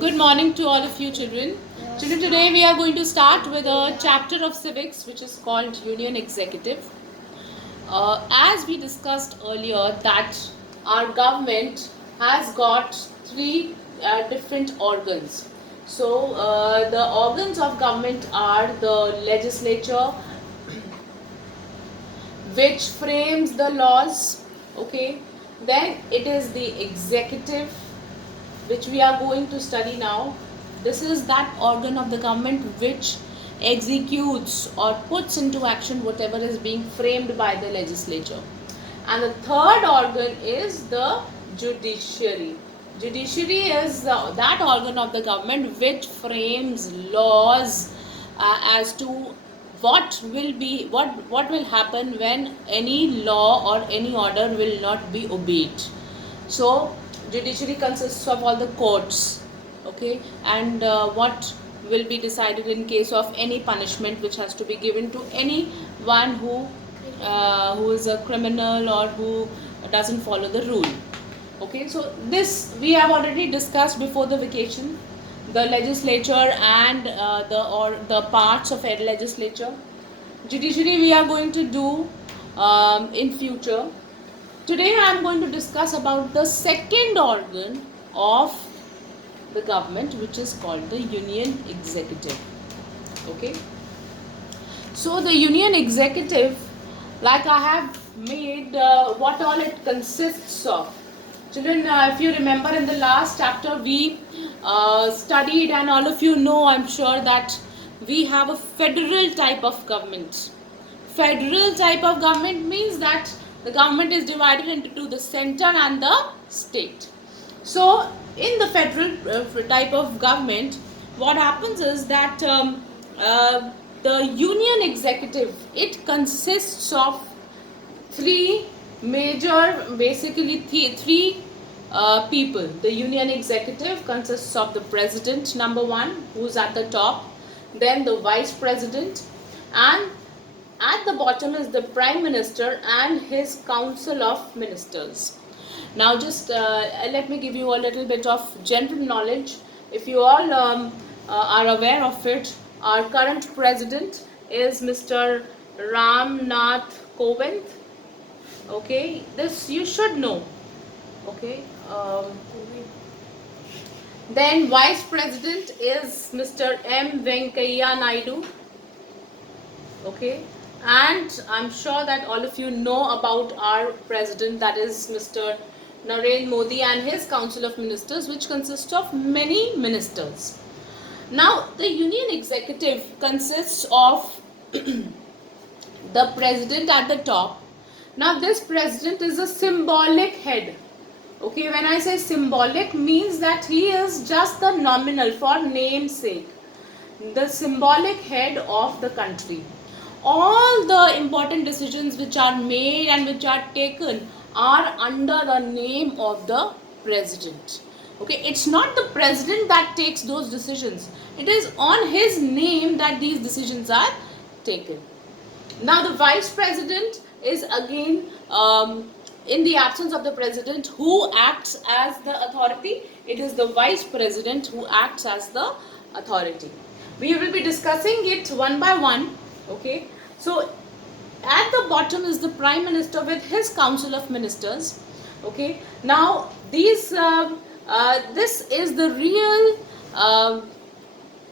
Good morning to all of you children. Children, today we are going to start with a chapter of civics which is called Union Executive. As we discussed earlier that our government has got three different organs. So the organs of government are the legislature, which frames the laws, okay, then it is the executive, which we are going to study now. This is that organ of the government which executes or puts into action whatever is being framed by the legislature. And the third organ is the judiciary. Judiciary is that organ of the government which frames laws as to what will happen when any law or any order will not be obeyed. So judiciary consists of all the courts, okay, and what will be decided in case of any punishment which has to be given to anyone who is a criminal or who doesn't follow the rule. Okay, so this we have already discussed before the vacation, the legislature and the parts of a legislature. Judiciary we are going to do in future. Today I am going to discuss about the second organ of the government, which is called the Union Executive. Okay. So the Union Executive, like I have made what all it consists of. Children, if you remember in the last chapter we studied, and all of you know, I'm sure, that we have a federal type of government. Federal type of government means that the government is divided into the center and the state. So in the federal type of government, what happens is that the union executive, it consists of three major, basically three people. The union executive consists of the president, number one, who's at the top, then the vice president, and at the bottom is the prime minister and his council of ministers. Now just let me give you a little bit of general knowledge. If you all are aware of it, our current president is Mr. Ram Nath Kovind. Okay, this you should know. Okay. Then vice president is Mr. M. Venkaiah Naidu. Okay, and I'm sure that all of you know about our president, that is Mr. Narendra Modi, and his council of ministers, which consists of many ministers. Now the union executive consists of the president at the top. Now this president is a symbolic head. Okay, when I say symbolic, means that he is just the nominal, for namesake, the symbolic head of the country. All the important decisions which are made and which are taken are under the name of the president. Okay, it's not the president that takes those decisions. It is on his name that these decisions are taken. Now the vice president is again in the absence of the president, who acts as the authority. It is the vice president who acts as the authority. We will be discussing it one by one. Okay, so at the bottom is the prime minister with his council of ministers. Okay, now these this is the real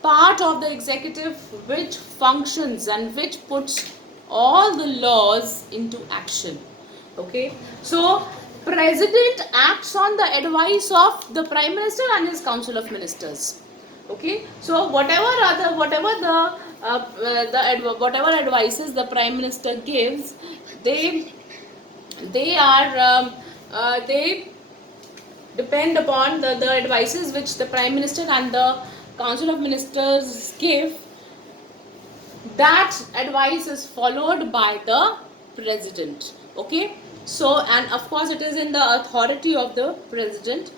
part of the executive which functions and which puts all the laws into action. Okay, so president acts on the advice of the prime minister and his council of ministers. Okay, so whatever advices the prime minister gives, they depend upon the advices which the prime minister and the council of ministers give. That advice is followed by the president. Okay, so, and of course it is in the authority of the president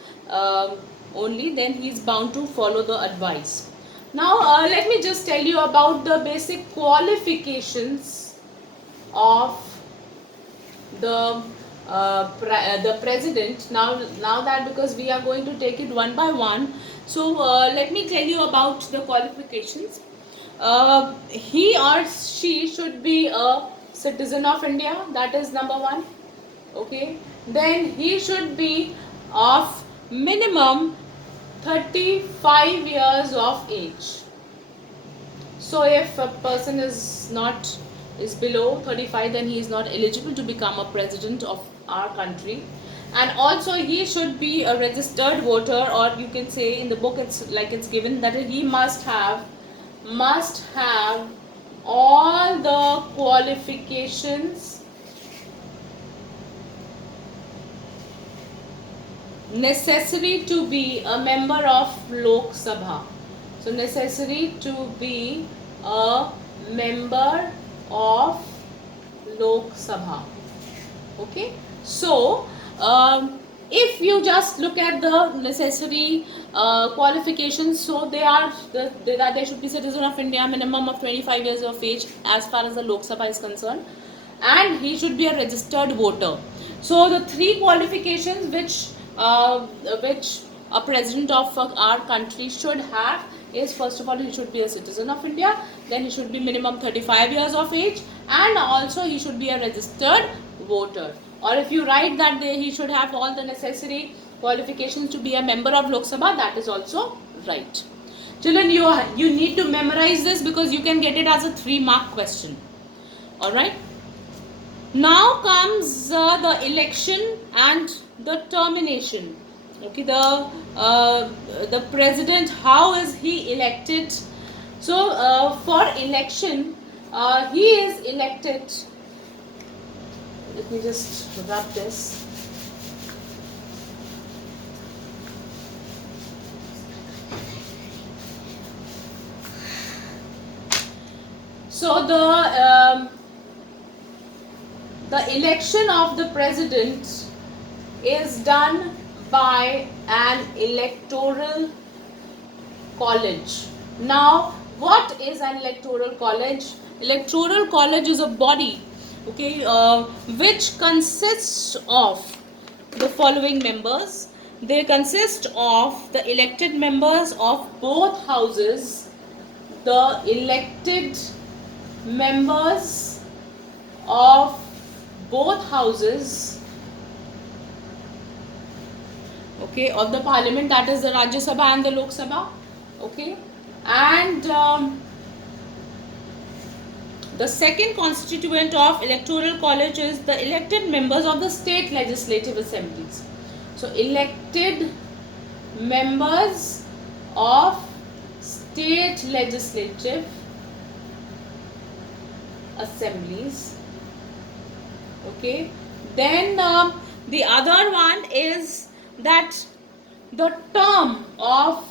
only, then he is bound to follow the advice. Now let me just tell you about the basic qualifications of the president. Now that, because we are going to take it one by one, So let me tell you about the qualifications. He or she should be a citizen of India, that is number one. Okay, then he should be of minimum 35 years of age. So if a person is below 35, then he is not eligible to become a president of our country. And also he should be a registered voter, or you can say in the book it's given that he must have all the qualifications necessary to be a member of Lok Sabha. So necessary to be a member of Lok Sabha. Okay. So if you just look at the necessary qualifications, so they should be citizen of India, minimum of 25 years of age as far as the Lok Sabha is concerned, and he should be a registered voter. So the three qualifications which a president of our country should have is, first of all, he should be a citizen of India, then he should be minimum 35 years of age, and also he should be a registered voter. Or if you write that he should have all the necessary qualifications to be a member of Lok Sabha, that is also right. Children, you need to memorize this because you can get it as a 3-mark question. Alright. Now comes the election and the termination. Okay, the president, how is he elected? So for election, he is elected. Let me just rub this. So the election of the president is done by an electoral college. Now, what is an electoral college? Electoral college is a body, okay, which consists of the following members. They consist of the elected members of both houses, the elected members of both houses, okay, of the parliament, that is the Rajya Sabha and the Lok Sabha, okay, and the second constituent of electoral college is the elected members of the state legislative assemblies. So elected members of state legislative assemblies, okay. Then the other one is that the term of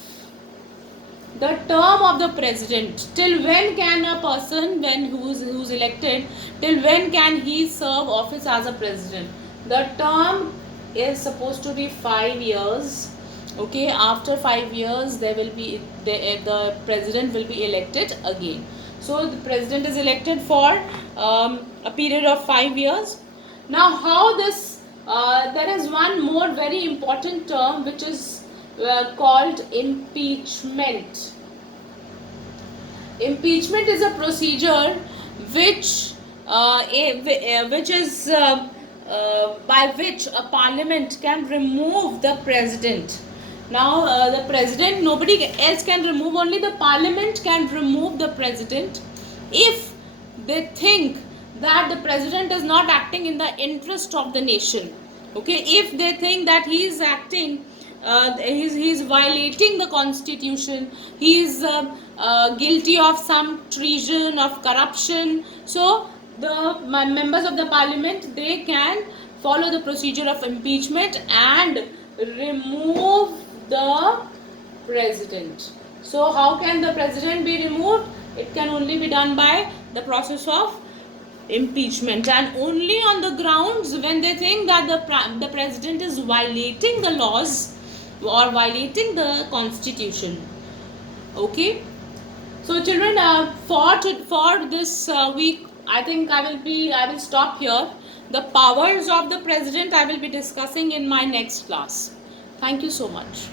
the president, till when can a person who's elected, till when can he serve office as a president? The term is supposed to be 5 years, okay. After 5 years there will be the president will be elected again. So the president is elected for a period of 5 years. Now how this there is one more very important term which is called impeachment. Impeachment is a procedure which is by which a parliament can remove the president. Now the president, nobody else can remove, only the parliament can remove the president if they think that the president is not acting in the interest of the nation, okay. If they think that he is acting, he is violating the constitution, he is guilty of some treason, of corruption, so the members of the parliament, they can follow the procedure of impeachment and remove the president. So how can the president be removed? It can only be done by the process of impeachment, and only on the grounds when they think that the president is violating the laws or violating the constitution, okay. So children, for this week, I think I will stop here. The powers of the president I will be discussing in my next class. Thank you so much.